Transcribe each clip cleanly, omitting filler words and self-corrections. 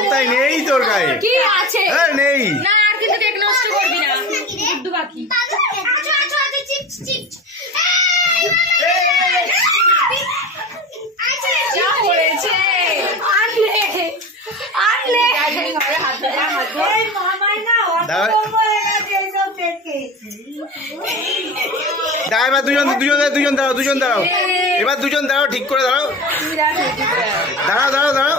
কোথায় নেই তোর গায়ে কি আছে নেই না আর কিন্তু কেক নষ্ট করবি না দুধ বাকি যা পড়েছে আনলে এবার দুজন দাঁড়াও এবার দুজন দাঁড়াও ঠিক করে দাঁড়াও দাঁড়াও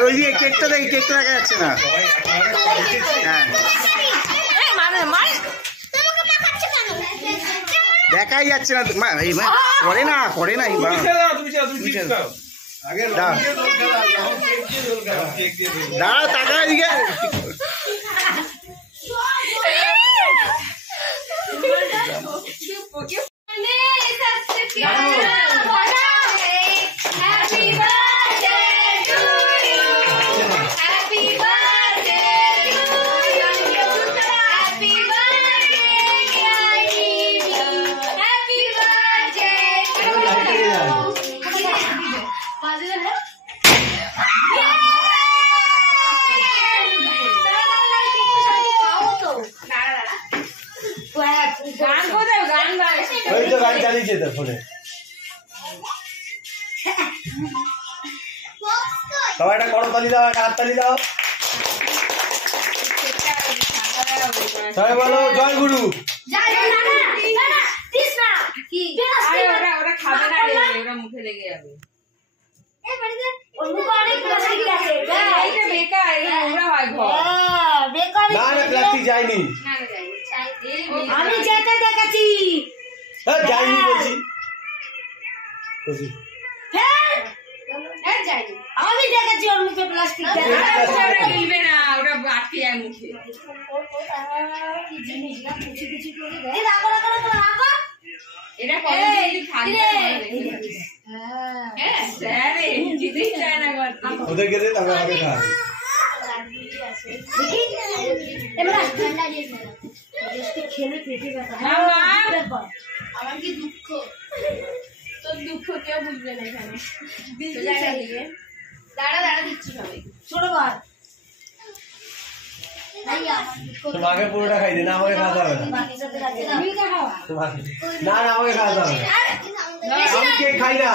ওইদিকে কেকটা দেখা যাচ্ছে না হ্যাঁ দেখাই যাচ্ছে না করে না দাঁড়া টাকা এদিকে গান চালিয়েছে তো ফোনে সবাই একটা করম তালি দাও একটা হাত তালি দাও সবাই বলো জয় গুরু মুখে লেগে যাবে প্লাস্টিক যায়নি আমি যেতে দেখেছি যায়নি বলছি আমি দেখেছি ওর মুখে প্লাস্টিক গিলবে না ওটা আটকে যায় মুখে এটা ওদেরকে দে তারপর আগে খা খেলে পেটে ব্যথা আমার কি দুঃখ তোর দুঃখ কেউ বুঝবে না এখানে দাঁড়া দিচ্ছি সবাই ছোট বার তোমাকে পুরোটা খাই দে না আমাকে খাওয়াতে হবে না আমাকে খাওয়াতে হবে আমি কেক খাই না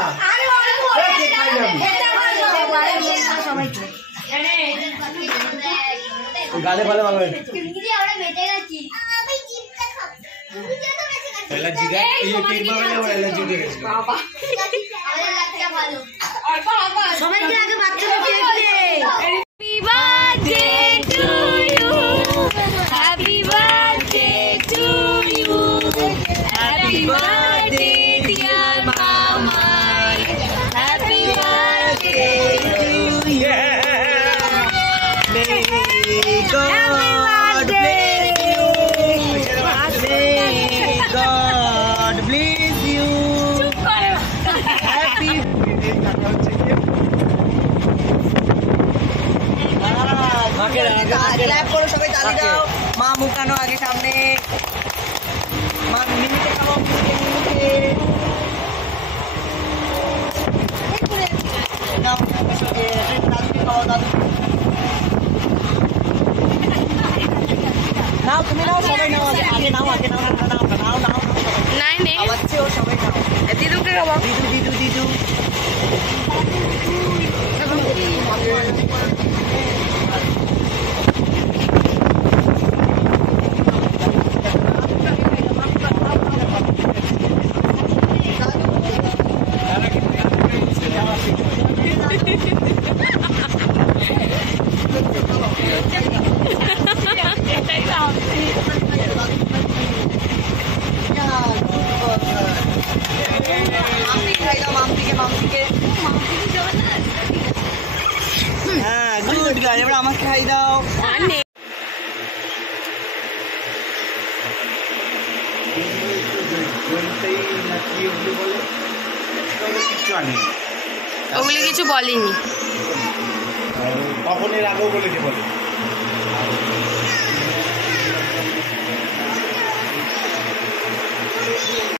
কেক খাই না গালে ফালে ভালো এলার্জি কেক বানালে আমার এলার্জি উঠে গেছে সবাইকে আগে বাচ্চাদের কেক দে Happy birthday to you. Happy birthday, dear mama. Happy birthday to you. May God bless you. Happy clap করো সবাই তালি দাও মা মুখানো আগে সামনে মা মিমিকে খাও মিমিকে নাও তুমি নাও সবাই নাও আগে নাও নাই নেই আওয়াজে ও সবাই নাও দিদুকে খাবো দিদু হ্যাঁ গুড গার্ল এবার আমাকে খাই দাও জয়ন্তী না কি ওগুলো বলে কিছু আনি ওগুলি কিছু বলেনি। তখন এর আগেও বলেছে বলে